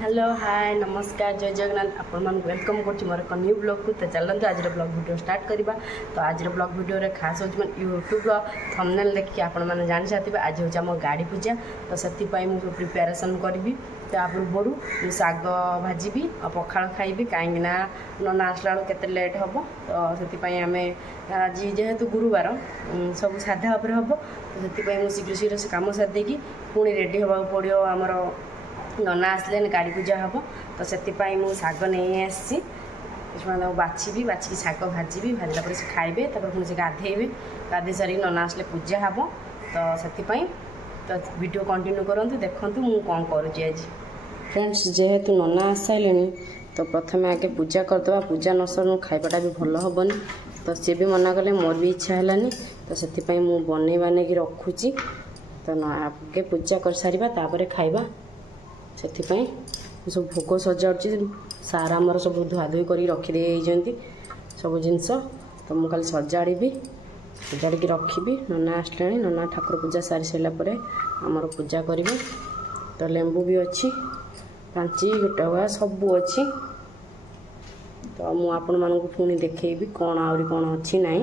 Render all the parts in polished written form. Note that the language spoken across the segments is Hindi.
हेलो हाय नमस्कार जय जगन्नाथ आपण मान वेलकम कर मोर एक न्यू ब्लॉग को। तो चलते आज ब्लॉग वीडियो स्टार्ट करवा। तो आज ब्लॉग वीडियो रे खास हो यूट्यूब थंबनेल देखिए आपण मैंने जानी चाहते आज हूँ आम गाड़ी पूजा। तो से मुझे प्रिपेरेसन करी तो पूर्वर मुझे शाग भाजी और पखाड़ खाइबी कहीं नना आसला बेलू केते लेट हम। तो से आम आज जेहेतु गुरुवार सब साधा उपर हम। तो से शीघ्र शीघ्र से कम सारी पुणी रेडी होगा पड़ो आमर नना आसले गाड़ी पूजा हम। तो से मुझे शाग नहीं आसी बाछी बाछिकी शाग भाजी भाजला पर से खाइबे पुणी से गाधेबे गाधे सारी नना आसले पूजा हम। तो से तो वीडियो कंटिन्यू करंतु देखंतु मु कौन करुँच आज। फ्रेंड्स जेहेतु नना आस सारे तो प्रथम आगे पूजा करदे पूजा न सर खाइबाटा भी भल हेनी। तो सी भी मना कले मोर भी इच्छा है। तो से बन बाने की रखुची। तो आगे पूजा कर सारिबा तापर खाइबा से सब भोग सजाऊँगी सारा आमर सब धुआधुई कर रखिदे सब जिनस। तो मुझे खाली सजाड़ी सजाड़ी रखी नना आसले नना ठाकुर पूजा सारी सारापर आमर पूजा करेंगे। तो लेंबू भी अच्छी पांची गोटा सब अच्छी। तो मुझे पुणी देखेबी कौन आहरी कौन अच्छी ना।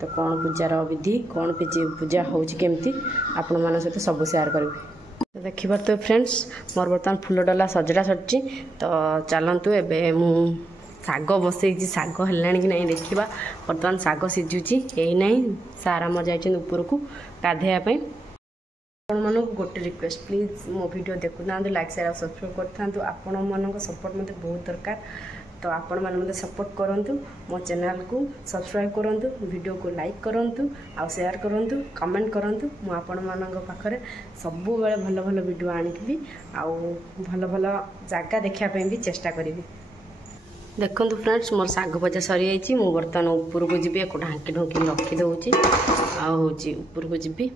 तो कौन पूजार विधि कौन पूजा होमती आपण मान सहित सब सेयार करी। तो देखिए तो फ्रेंड्स मोर बर्तमान फूल डला सजड़ा सरी। तो चलतु एवं मु शाग बसई शाग है कि नहीं देखा। बर्तमान शाग सीझुची ना सारा मर जाइए ऊपर को गाधेवाई। आपण गोटे रिक्वेस्ट प्लीज मो वीडियो देखुना लाइक शेयर और सब्सक्राइब करथांतु। आपण मान सपोर्ट मते बहुत दरकार। तो आपण मैंने मते सपोर्ट करंतु मो चैनल को सब्सक्राइब करंतु वीडियो को लाइक करंतु आ शेयर करंतु कमेंट करंतु। मु आपण मानक पाखरे सब बेले भल भल वीडियो आनिबी आ भल भल जगह देखा भी चेष्टा करी। देखो फ्रेंड्स मोर शाग भजा सरी जाइए। मु बर्तमान ऊपर को जी एक ढांकी ढुंकी रखीदे ऊपर को जी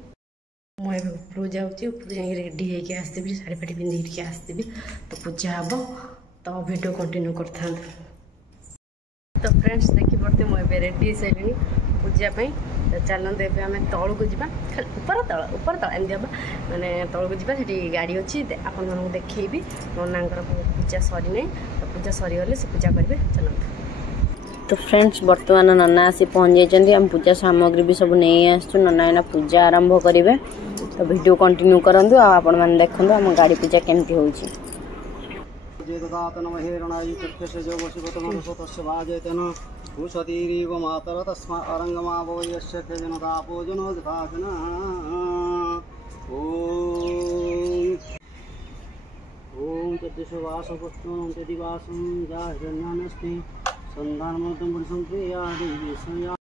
मुझे ऊपर जाऊँगी ऊपर जा रेडी होगी आसबि शाढ़ी फाड़ी पिंधि आसबि। तो पूजा हम। तो वीडियो कंटिन्यू कर। तो फ्रेंड्स देखी पड़ते मुझे रेडी सारे पूजापी। तो चलते ए आम तौल को जा ऊपर तल एमती हम मैंने तौल को जी गाड़ी अच्छी आपण मानक देखी ननांकर पूजा सरी ना। तो पूजा सरीगले से पूजा करेंगे चलते। तो फ्रेंड्स बर्तमान नना आसी पहुँच जाइए। हम पूजा सामग्री भी सब नहीं आसु नना एना पूजा आरंभ करेंगे। तो वीडियो कंटिन्यू करूँ आपण मैंने देखो आम गाड़ी पूजा केमती होची। ओम तद्दिशवास पुष्पं तदिवासं जाहिरन्नानस्ति संधानमूर्तं पुरुषं प्रियादिविषया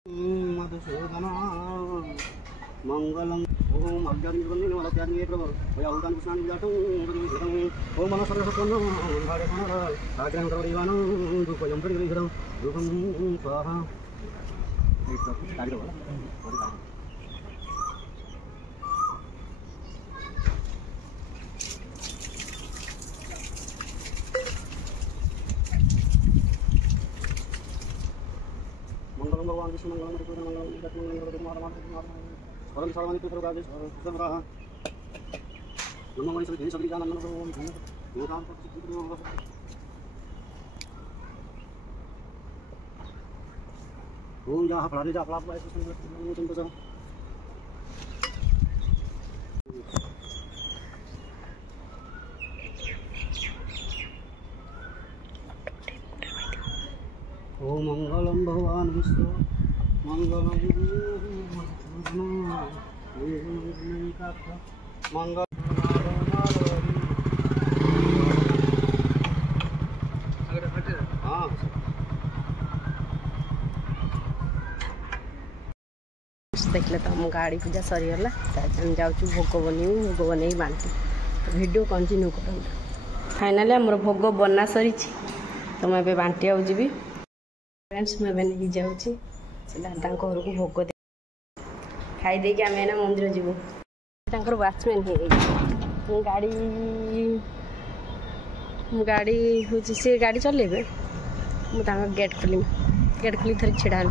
मधुसूदना मंगलम। ओम अज्ञानिर्वन्दिने वलत्याग्निये प्रभो वयाहुतान कृष्णानि विजातं गतिविधं ओम मनः सर्वसत्वं भागेषणः आग्रहं सर्वदेवानां रूपयं परिगृहीतं रूपं स्वाहा। मंगलम भगवान विष्णु मंगलम मधुसूदन मंगलम विष्णु मंगलम परम सर्वाणि पुत्रराज सर्वराह नमो मणि सभी सभी जान नमो ओम योगान पर ओम जा फलाने जा फला बाय सुन तुम तो ओम मंगलम भगवान विष्णु मंगलम मंगल देखले तो हम गाड़ी पूजा सरीगला। जाऊँ भोग बन बांटी। तो वीडियो कंटिन्यू कर। फाइनाली आमर भोग बना सरी। तो मुझे बांटी आउ जी। फ्रेंड्स मैं नहीं जाऊँगी दादा घर को भोग दे खाई देकी आम एना मंदिर जीवु। वाचमैन हो गाड़ी हूँ सी गाड़ी चलेबे मुझे गेट खोली थोड़ी छेड़ा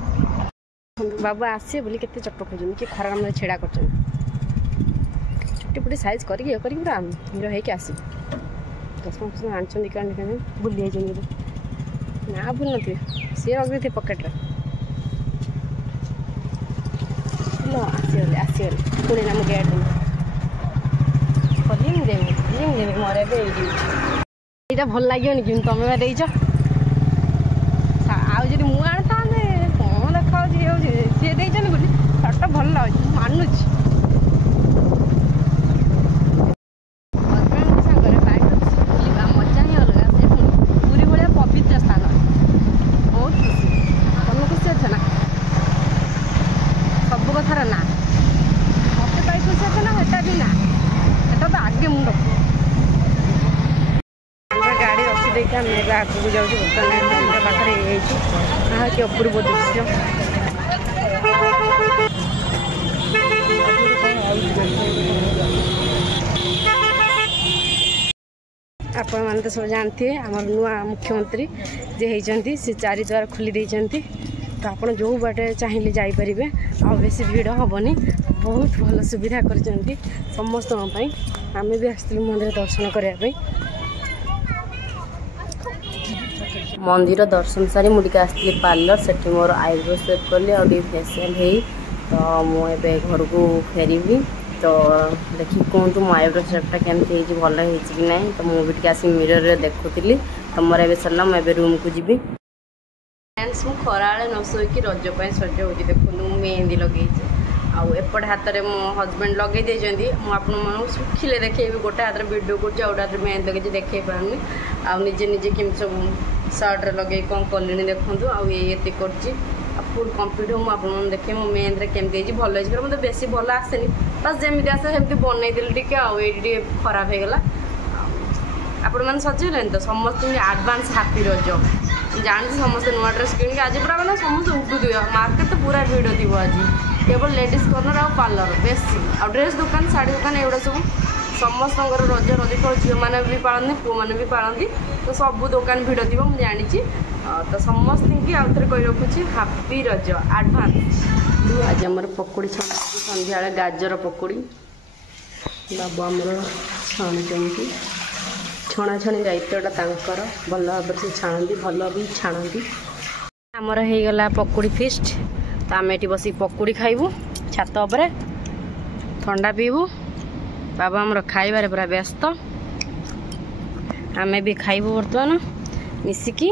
बाबा आसे बोली केते चट खोजन कि खरा में छेड़ा कर चुटी पुटी साइज करके पूरा हीरो होके आस। 10% आनी कहीं भूली जाइए ना भूल नी सी रखी थे पकेट्रे आसीगले पुणी आम गेट फिल्म देवी मोर एटा भल लगे कि तुम देच आदि मुझे आना कौन देखा सी देचन बोली फटो भल लगे मानुची हजबैंड सागर बाइक बुलवा मजा ही अलग से पूरी भाया पवित्र स्थान बहुत खुशी तुम खुशी अच्छे ना सब कथार ना मत पाई खुशी अच्छे ना हेटा भी ना हेटा तो आगे मुंड गाड़ी रखी आम आगे जाऊँ बर्तमान पाखे कि अपूर्व दृश्य आपण मैंने तो सब जानते हैं आम नुआ मुख्यमंत्री जे होती से चारिद्वार खोली देती तो आप जो बाटे चाहिए जापरेंगे आ बेसी भिड़ हेनी बहुत भल सुविधा कर समस्त आम भी आसलु मंदिर दर्शन करने मंदिर दर्शन सारी मुझे आसती पार्लर से मोर आईब्रो सेव कली और फेसियाल है तो मुझे घर को फेरी तो देखिए कहतु मो आईब्रो सेपटा केमती भल कि ना तो मुझे आसिक मिरर देखुली तो मोर ए सरला मुझे रूम को जी फ्रेंड्स मुझे खरा न शोक रजप सज हो देखो मेहंदी लगे आउट हाथ में मो हजबैंड लगे मुझे आप सुखिले देखेबी गोटे हाथ में वीडियो कर हाथ में मेहंदी लगे देखे पारनी आजे निजे केमी सब सर्ट लगे कौन कले देखूँ आते कर फुल कम्प्लीट हो मुझे देखे मो मेहंदी केमती भल मतलब बेसी भल आसेनी बस जमी आसे सेमती बनईदेली टे खराब हो गला आपण मैंने सजेले तो समस्त आडभांस हापी रज जानते समस्त नुआ ड्रेस किणी आज पूरा मैंने समस्त उठुद मार्केट तो पूरा भिड़ थी आज केवल लेडीज कॉर्नर आ पार्लर बेसी आ ड्रेस दुकान साड़ी दुकान एगुड़ा सब समस्त रज रजफल झील मैंने भी पालती पुआ मैंने भी पालती तो सब दुकान भिड़ थी मुझे जानी तो समस्त की आउ थे कही रखुच्छी हापी रज आडभांस आज आम पकोड़ी छणा सन्ध्या गाजर पकोड़ी बाबू आमर छाणुंट छणाछणी दायित्वटा भल भाव से छाणती भल भी छाणती आमर हो गला पकोड़ी फिस्ट तो आम ये बस पकोड़ी खाइबू छात उपरे ठंडा पीबू बाबा आमर खाइबार पूरा व्यस्त आमे भी खाइबू बर्तमान मिसिकी